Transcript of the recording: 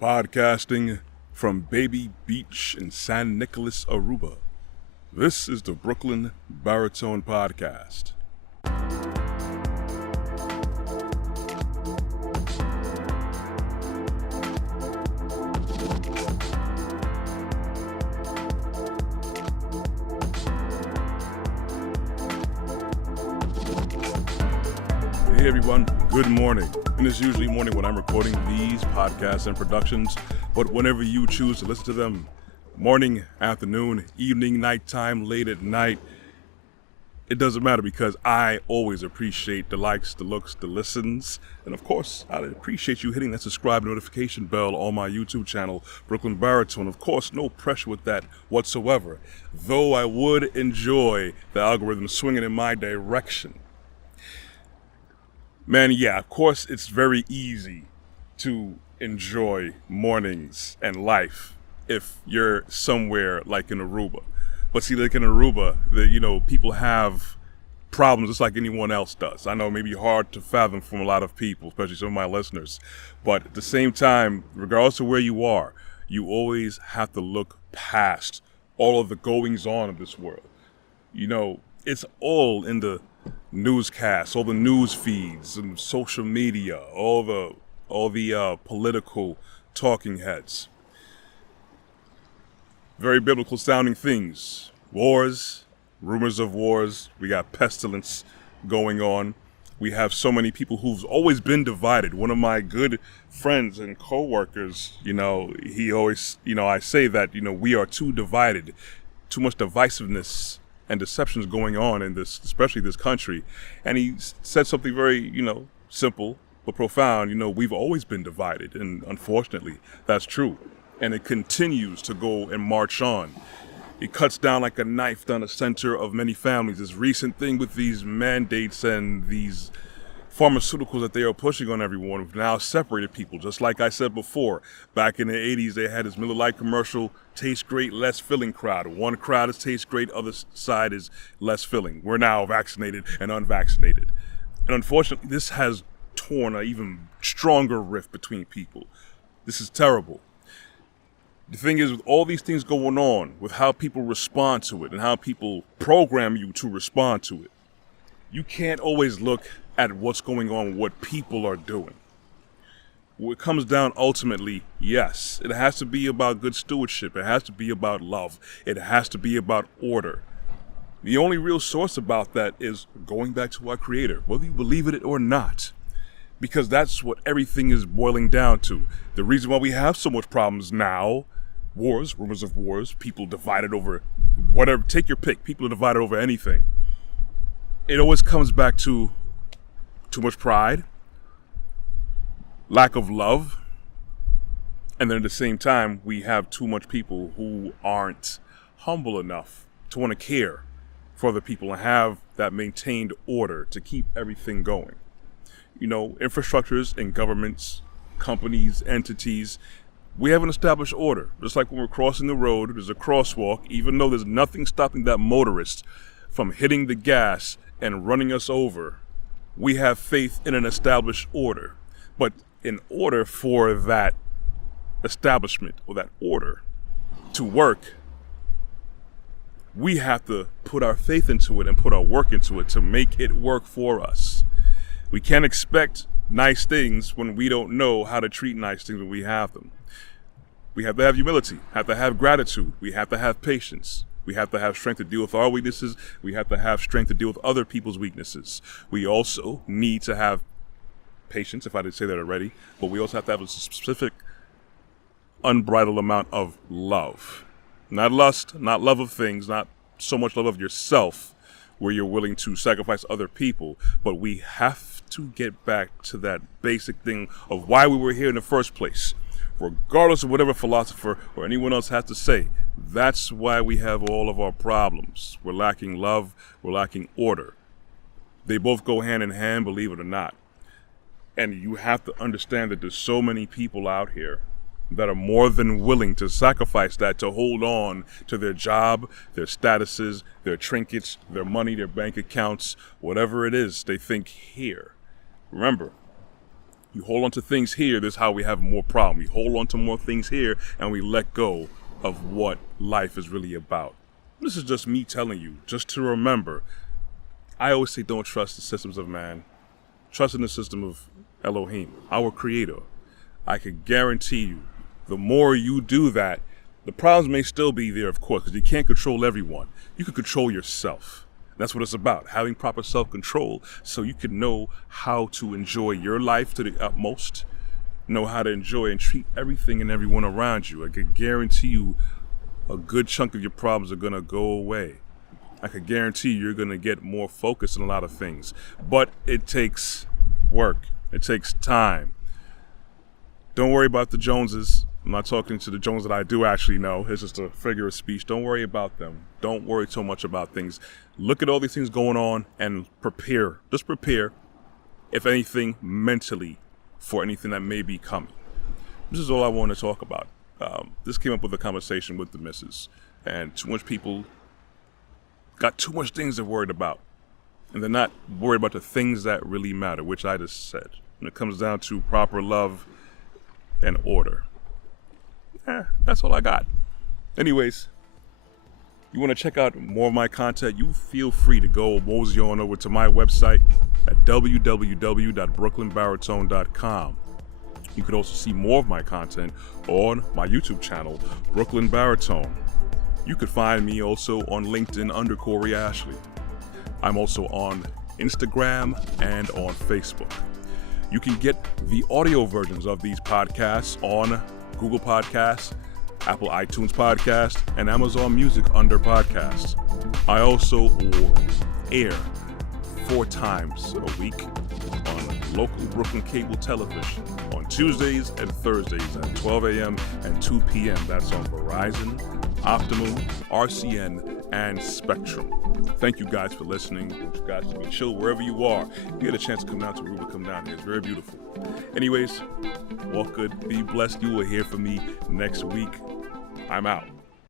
Podcasting from Baby Beach in San Nicolas, Aruba. This is the Brooklyn Baritone Podcast. Hey everyone, good morning. And it's usually morning when I'm recording these podcasts and productions, but whenever you choose to listen to them, morning, afternoon, evening, nighttime, late at night, it doesn't matter because I always appreciate the likes, the looks, the listens, and of course, I appreciate you hitting that subscribe notification bell on my YouTube channel, Brooklyn Baritone. Of course, no pressure with that whatsoever, though I would enjoy the algorithm swinging in my direction. Man, yeah, of course, it's very easy to enjoy mornings and life if you're somewhere like in Aruba. But see, like in Aruba, people have problems just like anyone else does. I know it may be hard to fathom from a lot of people, especially some of my listeners. But at the same time, regardless of where you are, you always have to look past all of the goings on of this world. You know, it's all in the newscasts, all the news feeds and social media, all the political talking heads. Very biblical sounding things. Wars, rumors of wars. We got pestilence going on. We have so many people who've always been divided. One of my good friends and co-workers, he always, I say that, we are too divided, too much divisiveness and deceptions going on in this, especially this country. And he said something very, simple but profound. We've always been divided, and unfortunately, that's true. And it continues to go and march on. It cuts down like a knife down the center of many families. This recent thing with these mandates and these pharmaceuticals that they are pushing on everyone have now separated people. Just like I said before, back in the 80s, they had this Miller Lite commercial, taste great, less filling crowd. One crowd is taste great, other side is less filling. We're now vaccinated and unvaccinated. And unfortunately, this has torn an even stronger rift between people. This is terrible. The thing is, with all these things going on, with how people respond to it and how people program you to respond to it, you can't always look at what's going on, what people are doing. What comes down ultimately, yes, it has to be about good stewardship. It has to be about love. It has to be about order. The only real source about that is going back to our Creator, whether you believe it or not, because that's what everything is boiling down to. The reason why we have so much problems now, wars, rumors of wars, people divided over whatever, take your pick, people are divided over anything. It always comes back to too much pride, lack of love, and then at the same time, we have too much people who aren't humble enough to want to care for other people and have that maintained order to keep everything going. Infrastructures and governments, companies, entities, we have an established order. Just like when we're crossing the road, there's a crosswalk, even though there's nothing stopping that motorist from hitting the gas and running us over. We have faith in an established order. But in order for that establishment or that order to work, we have to put our faith into it and put our work into it to make it work for us. We can't expect nice things when we don't know how to treat nice things when we have them. We have to have humility, have to have gratitude, we have to have patience. We have to have strength to deal with our weaknesses. We have to have strength to deal with other people's weaknesses. We also need to have patience, if I didn't say that already, but we also have to have a specific unbridled amount of love. Not lust, not love of things, not so much love of yourself where you're willing to sacrifice other people, but we have to get back to that basic thing of why we were here in the first place. Regardless of whatever philosopher or anyone else has to say, that's why we have all of our problems. We're lacking love, we're lacking order. They both go hand in hand, believe it or not. And you have to understand that there's so many people out here that are more than willing to sacrifice that to hold on to their job, their statuses, their trinkets, their money, their bank accounts, whatever it is they think here. Remember, You hold on to things here, this is how we have more problem. We hold on to more things here and we let go of what life is really about. This is just me telling you, just to remember. I always say don't trust the systems of man. Trust in the system of Elohim, our creator. I can guarantee you, the more you do that, the problems may still be there, of course, because you can't control everyone. You can control yourself. That's what it's about, having proper self-control so you can know how to enjoy your life to the utmost, know how to enjoy and treat everything and everyone around you. I can guarantee you a good chunk of your problems are going to go away. I can guarantee you're going to get more focused on a lot of things. But it takes work. It takes time. Don't worry about the Joneses. I'm not talking to the Jones that I do actually know. It's just a figure of speech. Don't worry about them. Don't worry so much about things. Look at all these things going on and prepare. Just prepare, if anything, mentally for anything that may be coming. This is all I want to talk about. This came up with a conversation with the missus, and too much people got too much things they're worried about, and they're not worried about the things that really matter, which I just said. When it comes down to proper love and order. That's all I got. Anyways, you want to check out more of my content, you feel free to go mosey on over to my website at www.brooklynbaritone.com. You could also see more of my content on my YouTube channel, Brooklyn Baritone. You could find me also on LinkedIn under Corey Ashley. I'm also on Instagram and on Facebook. You can get the audio versions of these podcasts on Google Podcasts, Apple iTunes Podcast, and Amazon Music under Podcasts. I also air 4 times a week on local Brooklyn cable television on Tuesdays and Thursdays at 12 a.m. and 2 p.m. That's on Verizon, Optimum, RCN, and Spectrum. Thank you guys for listening. I want you guys to be chill wherever you are. If you get a chance to come down to Aruba, come down here. It's very beautiful. Anyways, walk good, be blessed. You will hear from me next week. I'm out.